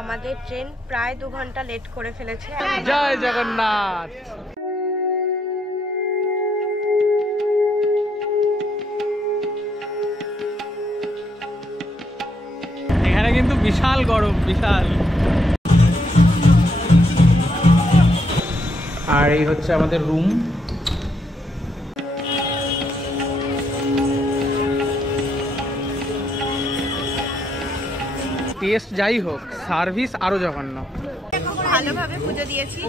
আমাদের ট্রেন প্রায় 2 ঘন্টা লেট করে ফেলেছে। জয় জগন্নাথ। এখানে কিন্তু বিশাল গরম, বিশাল। আর এই হচ্ছে আমাদের রুম। টেস্ট যাই হোক, সার্ভিস আরো জঘন্য। ভালোভাবে পুজো দিয়েছি।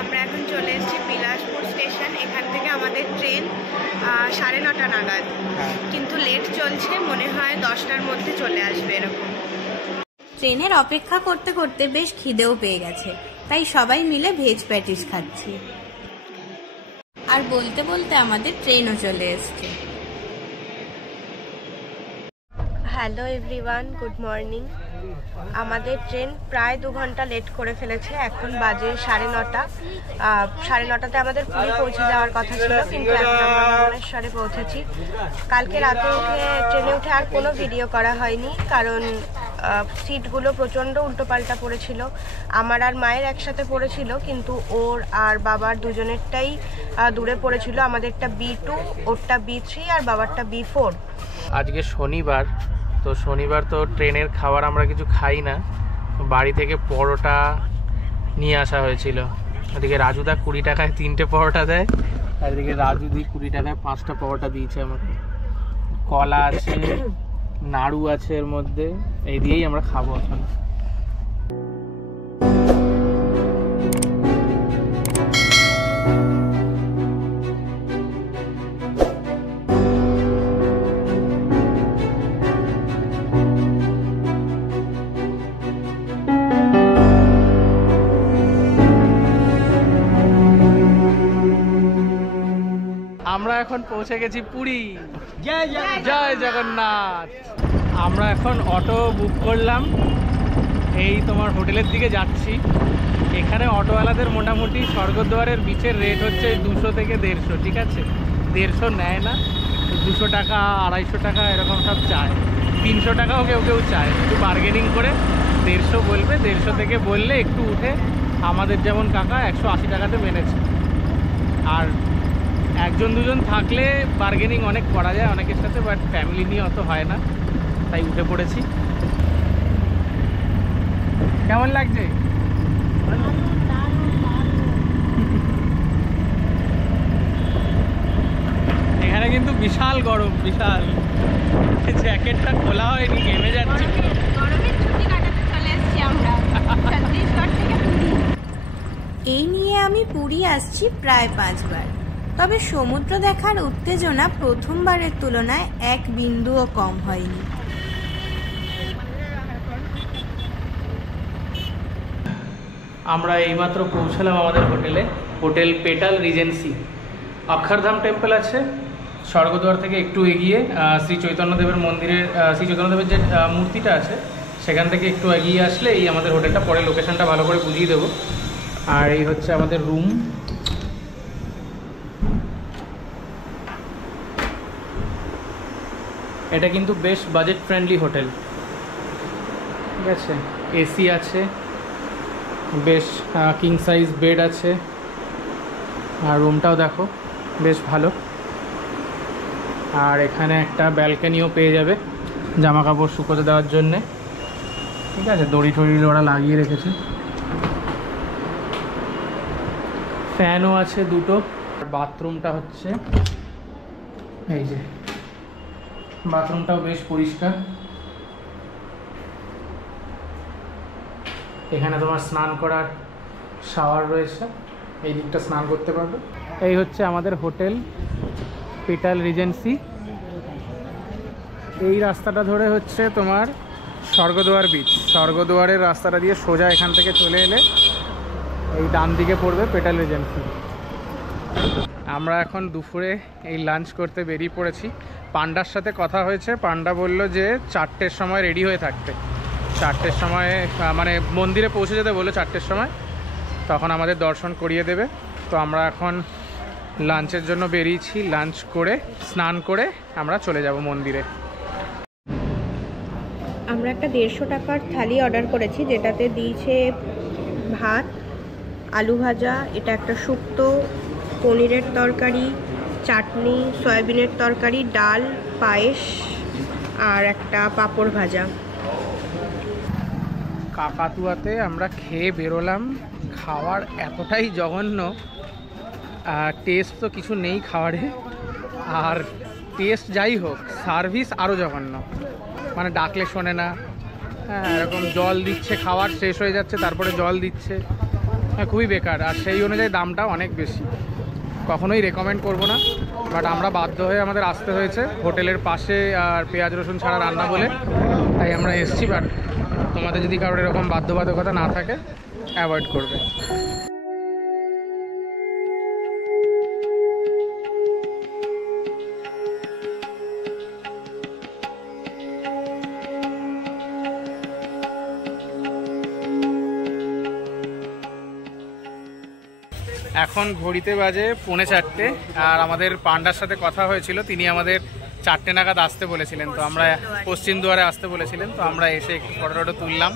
আমরা এখন চলে এসেছি বিলাসপুর স্টেশন। এখান থেকে আমাদের ট্রেন 9:30 নাগাদ, কিন্তু লেট চলছে, মনে হয় 10টার মধ্যে চলে আসবে এরকম। ট্রেনের অপেক্ষা করতে করতে বেশ খিদেও পেয়ে গেছে, তাই সবাই মিলে ভেজ প্যাটিস খাচ্ছি। আর বলতে বলতে আমাদের ট্রেনও চলে এসছে। Hello everyone, good morning. আমাদের ট্রেন প্রায় 2 ঘন্টা লেট করে ফেলেছে। এখন বাজে 9:30। 9:30তে আমাদের পুরী পৌঁছে যাওয়ার কথা ছিল, কিন্তু এখন আমরা ভুবনেশ্বরে পৌঁছেছি। কালকে রাতে ট্রেনে উঠে আর কোনো ভিডিও করা হয়নি, কারণ সিটগুলো প্রচণ্ড উল্টোপাল্টা পড়েছিল। আমার আর মায়ের একসাথে পড়েছিল, কিন্তু ওর আর বাবার দুজনেরটাই দূরে পড়েছিল। আমাদেরটা B2, ওরটা B3 আর বাবারটা B4। আজকে শনিবার, তো শনিবার তো ট্রেনের খাবার আমরা কিছু খাই না। বাড়ি থেকে পরোটা নিয়ে আসা হয়েছিল। ওদিকে রাজুদা 20 টাকায় 3টে পরোটা দেয়, আর এদিকে রাজুদি 20 টাকায় 5টা পরোটা দিয়েছে আমাকে। কলা আছে, নাড়ু আছে এর মধ্যে, এই দিয়েই আমরা খাবো এখন। আমরা এখন পৌঁছে গেছি পুরী। জয় জগন্নাথ। আমরা এখন অটো বুক করলাম, এই তোমার হোটেলের দিকে যাচ্ছি। এখানে অটোওয়ালাদের মোটামুটি স্বর্গদ্বারের বিচের রেট হচ্ছে 200 থেকে 150, ঠিক আছে? 150 নেয় না, 200 টাকা 250 টাকা এরকম সব চায়। 300 টাকাও কেউ কেউ চায়। একটু বার্গেনিং করে 150 বলবে, 150 থেকে বললে একটু উঠে আমাদের যেমন কাকা 180 টাকাতে মেনেছে। আর একজন দুজন থাকলে বার্গেনিং অনেক করা যায় অনেকের সাথে, বাট ফ্যামিলি নিয়ে অত হয় না, তাই উঠে পড়েছি। কেমন লাগছে? এখানে কিন্তু বিশাল গরম, বিশাল। জ্যাকেটটা খোলা হয়নি, ঘেমে যাচ্ছি। এই নিয়ে আমি পুরী আসছি প্রায় 5 বার, তবে সমুদ্র দেখার উত্তেজনা প্রথমবারের তুলনায় 1 বিন্দুও কম হয়নি। আমরা এইমাত্র পৌঁছালাম আমাদের হোটেলে, hotel petal regency. Akshardham temple আছে স্বর্গদ্বার থেকে একটু এগিয়ে, শ্রী চৈতন্যদেবের মন্দিরের, শ্রী চৈতন্যদেবের যে মূর্তিটা আছে সেখান থেকে একটু এগিয়ে আসলে এই আমাদের হোটেলটা। পরে লোকেশনটা ভালো করে বুঝিয়ে দেবো। আর এই হচ্ছে আমাদের রুম। এটা কিন্তু বেশ বাজেট ফ্রেন্ডলি হোটেল, ঠিক আছে? এসি আছে, বেশ কিং সাইজ বেড আছে, আর রুমটাও দেখো বেশ ভালো। আর এখানে একটা ব্যালকনিও পেয়ে যাবে জামা কাপড় শুকোতে দেওয়ার জন্যে, ঠিক আছে? দড়ি টড়ি ওরা লাগিয়ে রেখেছে। ফ্যানও আছে দুটো। বাথরুমটা হচ্ছে এই যে, বাথরুমটাও বেশ পরিষ্কার। এখানে তোমার স্নান করার শাওয়ার রয়েছে, এই দিকটা স্নান করতে পারবে। এই হচ্ছে আমাদের হোটেল পেটাল রিজেন্সি। এই রাস্তাটা ধরে হচ্ছে তোমার স্বর্গদ্বার বিচ। স্বর্গদ্বারের রাস্তাটা দিয়ে সোজা এখান থেকে চলে এলে এই ডান দিকে পড়বে পেটাল রিজেন্সি। আমরা এখন দুপুরে এই লাঞ্চ করতে বেরিয়ে পড়েছি। পান্ডার সাথে কথা হয়েছে, পান্ডা বলল যে 4টের সময় রেডি হয়ে থাকতে। 4টের সময় মানে মন্দিরে পৌঁছে যেতে বললো 4টের সময়, তখন আমাদের দর্শন করিয়ে দেবে। তো আমরা এখন লাঞ্চের জন্য বেরিয়েছি। লাঞ্চ করে স্নান করে আমরা চলে যাব মন্দিরে। আমরা একটা 150 টাকার থালি অর্ডার করেছি, যেটাতে দিয়েছে ভাত, আলু ভাজা, এটা একটা শুক্তো, পনিরের তরকারি, চাটনি, সয়াবিনের তরকারি, ডাল, পায়েস আর একটা পাঁপড় ভাজা। কাকাতুয়াতে আমরা খেয়ে বেরোলাম। খাওয়ার এতটাই জঘন্য, টেস্ট তো কিছু নেই খাবারে, আর টেস্ট যাই হোক সার্ভিস আরও জঘন্য। মানে ডাকলে শোনে না, এরকম জল দিচ্ছে, খাবার শেষ হয়ে যাচ্ছে তারপরে জল দিচ্ছে, খুবই বেকার। আর সেই অনুযায়ী দামটাও অনেক বেশি। কখনোই রেকমেন্ড করব না, বাট আমরা বাধ্য হয়ে আমাদের আসতে হয়েছে। হোটেলের পাশে আর পেঁয়াজ রসুন ছাড়া রান্না বলে, তাই আমরা এসছি। বাট তোমাদের যদি কারোর এরকম বাধ্যবাধকতা না থাকে, অ্যাভয়েড করবে। এখন ঘড়িতে বাজে 3:45, আর আমাদের পান্ডার সাথে কথা হয়েছিল, তিনি আমাদের 4টে নাগাদ আসতে বলেছিলেন। তো আমরা পশ্চিম দুয়ারে আসতে বলেছিলেন, তো আমরা এসে একটু ফটো তুললাম।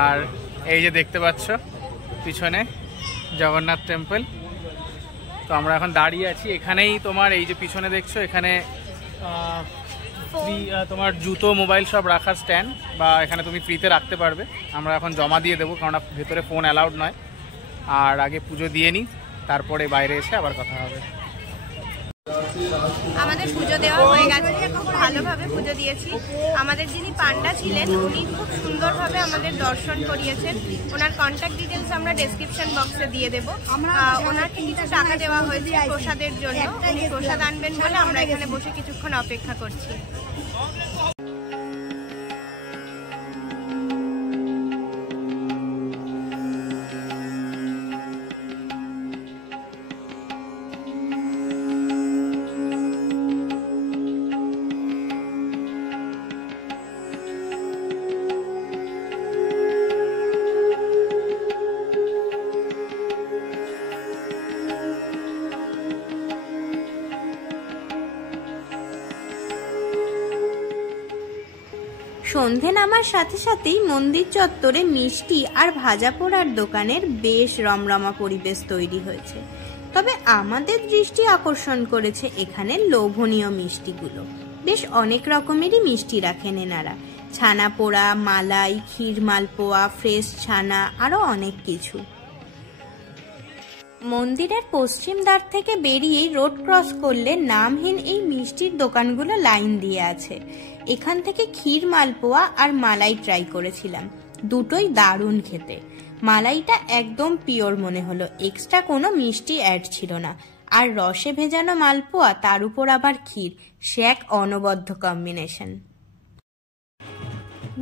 আর এই যে দেখতে পাচ্ছ পিছনে জগন্নাথ টেম্পল। তো আমরা এখন দাঁড়িয়ে আছি এখানেই। তোমার এই যে পিছনে দেখছো, এখানে তোমার জুতো, মোবাইল সব রাখার স্ট্যান্ড, বা এখানে তুমি ফ্রিতে রাখতে পারবে। আমরা এখন জমা দিয়ে দেবো, কারণ ভেতরে ফোন অ্যালাউড নয়। আর আগে পুজো দিয়ে নিই, তারপরে বাইরে এসে আবার কথা হবে। আমাদের পুজো দেওয়া হয়ে গেছে, খুব ভালোভাবে পুজো দিয়েছি। আমাদের যিনি পান্ডা ছিলেন, উনি খুব সুন্দরভাবে আমাদের দর্শন করিয়েছেন। ওনার কন্ট্যাক্ট ডিটেলস আমরা ডেসক্রিপশন বক্সে দিয়ে দেবো। ওনাকে কিছু টাকা দেওয়া হয়েছে প্রসাদের জন্য, উনি প্রসাদ আনবেন বলে আমরা এখানে বসে কিছুক্ষণ অপেক্ষা করছি। সন্ধে নামার সাথে সাথেই মন্দির চত্বরে মিষ্টি আর ভাজা পোড়ার দোকানের বেশ রমরমা পরিবেশ তৈরি হয়েছে। তবে আমাদের দৃষ্টি আকর্ষণ করেছে এখানের লোভনীয় মিষ্টিগুলো। বেশ অনেক রকমেরই মিষ্টি রাখেন এনারা, ছানা পোড়া, মালাই, ক্ষীর, মালপোয়া, ফ্রেশ ছানা, আরো অনেক কিছু। মন্দিরের পশ্চিম দ্বার থেকে বেরিয়ে রোড ক্রস করলে নামহীন এই মিষ্টির দোকানগুলো লাইন দিয়ে আছে। এখান থেকে ক্ষীর, মালপোয়া আর মালাই ট্রাই করেছিলাম, দুটোই দারুণ খেতে। মালাইটা একদম পিওর মনে হলো, এক্সট্রা কোনো মিষ্টি অ্যাড ছিল না। আর রসে ভেজানো মালপোয়া, তার উপর আবার ক্ষীর, সে এক অনবদ্য কম্বিনেশন।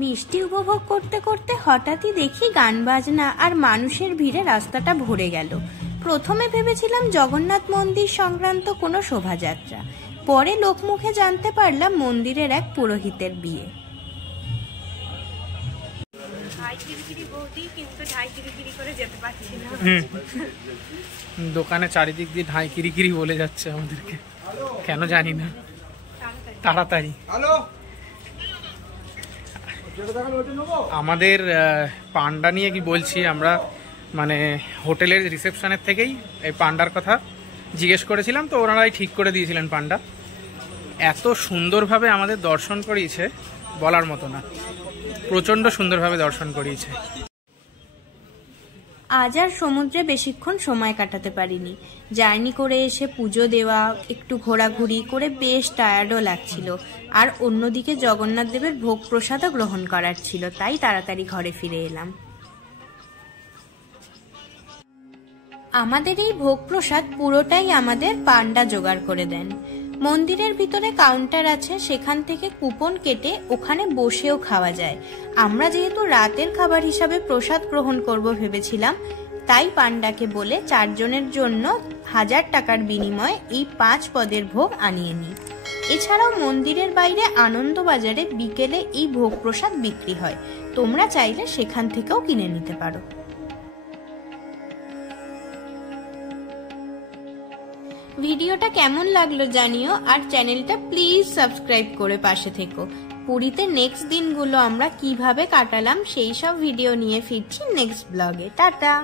মিষ্টি উপভোগ করতে করতে হঠাৎই দেখি গান বাজনা আর মানুষের ভিড়ে রাস্তাটা ভরে গেল। প্রথমে ভেবেছিলাম জগন্নাথ মন্দির সংক্রান্ত কোনো শোভাযাত্রা, পরে লোকমুখে জানতে পারলাম মন্দিরের এক পুরোহিতের বিয়ে। দোকানে চারিদিক দিয়ে ঢাই কিরিকিরি বলে যাচ্ছে আমাদেরকে, কেন জানি না। তাড়াতাড়ি আমাদের পান্ডা নিয়ে কি বলছি, আমরা মানে হোটেলের রিসেপশনের থেকেই এই পান্ডার কথা জিজ্ঞেস করেছিলাম, তো ওনারাই ঠিক করে দিয়েছিলেন পান্ডা। এত সুন্দরভাবে আমাদের দর্শন করিয়েছে বলার মতো না, প্রচণ্ড সুন্দরভাবে দর্শন করিয়েছে। আজ আর সমুদ্রে বেশিক্ষণ সময় কাটাতে পারিনি। জার্নি করে এসে পুজো দেওয়া, একটু ঘোরাঘুরি করে বেশ টায়ার্ডও লাগছিল। আর অন্যদিকে জগন্নাথ দেবের ভোগ প্রসাদও গ্রহণ করার ছিল, তাই তাড়াতাড়ি ঘরে ফিরে এলাম। আমাদের এই ভোগ প্রসাদ পুরোটাই আমাদের পান্ডা জোগাড় করে দেন। মন্দিরের ভিতরে কাউন্টার আছে, সেখান থেকে কুপন কেটে ওখানে বসেও খাওয়া যায়। আমরা যেহেতু রাতের খাবার হিসাবে প্রসাদ গ্রহণ করব ভেবেছিলাম, তাই পান্ডাকে বলে 4 জনের জন্য 1000 টাকার বিনিময়ে এই 5 পদের ভোগ আনিয়ে নিই। এছাড়াও মন্দিরের বাইরে আনন্দবাজারে বিকেলে এই ভোগ প্রসাদ বিক্রি হয়, তোমরা চাইলে সেখান থেকেও কিনে নিতে পারো। ভিডিওটা কেমন লাগলো জানিও, আর চ্যানেলটা প্লিজ সাবস্ক্রাইব করে পাশে থেকো। পুরীতে নেক্সট দিনগুলো আমরা কিভাবে কাটালাম সেই সব ভিডিও নিয়ে ফিরছি নেক্সট ব্লগে। টাটা।